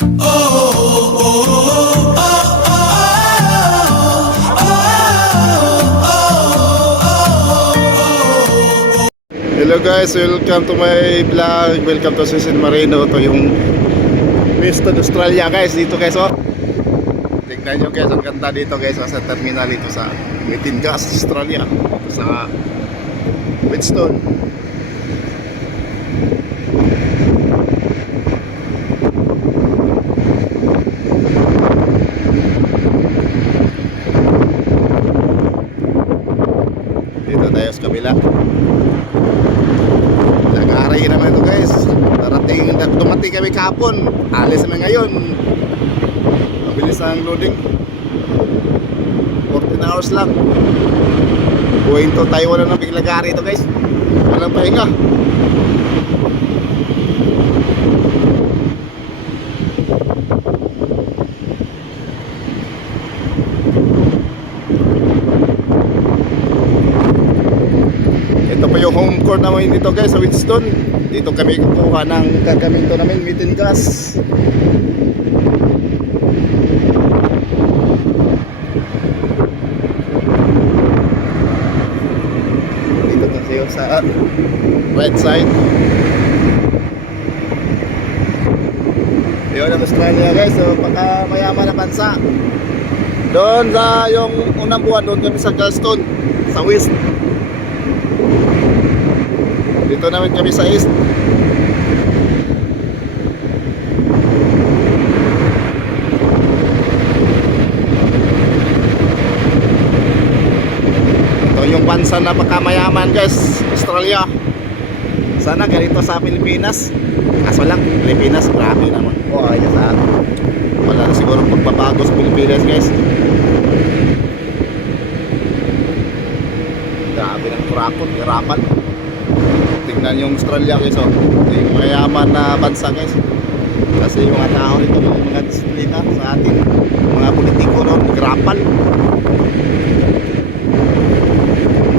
Hello guys, welcome to my vlog. Welcome to Susan Marino. Ito yung Western Australia guys. Dito guys, oh. Tignan nyo guys, ang ganda dito guys, oh, sa terminal ito sa Mitingas, Australia. Ito sa Wheatstone. Dito tayo sa kabila. Nag-aaray naman ito guys. Dumating kami kahapon. Alis naman ngayon. Mabilis ang loading. 14 hours lang. Going to Taiwan na biglagari ito guys. Walang pahinga. Ito pa yung home court namin dito guys sa Wheatstone. Dito kami kukuha ng gagaminto namin, Mitingas. Dito kasi yung sa right side. Yun ang Australia guys, so baka mayaman na bansa. Doon sa yung unang buwan, doon kami sa Galston, sa West. Dito naman kami sa East. Ito yung bansa na pagkamayaman guys, Australia. Sana ganito sa Pilipinas. Kaso lang, Pilipinas grabe naman. Ayos ha. Wala na siguro pagbabago sa Pilipinas guys. Grabe ng kurakot, hirapan. Tingnan yung Australia guys, oh. Ito yung mayaman na bansa guys. Kasi yung mga tao nito, mga disiplina sa atin, mga politiko noon, nagrapal.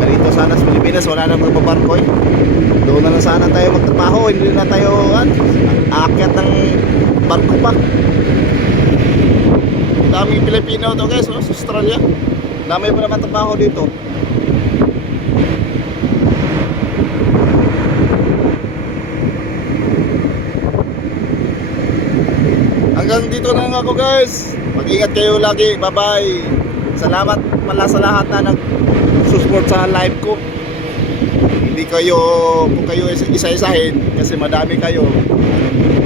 Ganito sana sa Pilipinas, wala na magbabarko eh. Doon na lang sana tayo magtrabaho, hindi na tayo aakyat ng barko pa. Daming Pilipino to guys, oh, sa Australia. Dami pa naman trabaho dito. Hanggang dito na lang ako guys. Mag-ingat kayo lagi. Bye bye. Salamat pala sa lahat na nag-support sa live ko. Hindi kayo, kung kayo isa-isahin kasi madami kayo.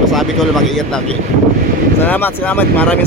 Sabi ko lang mag-ingat lagi. Salamat. Maraming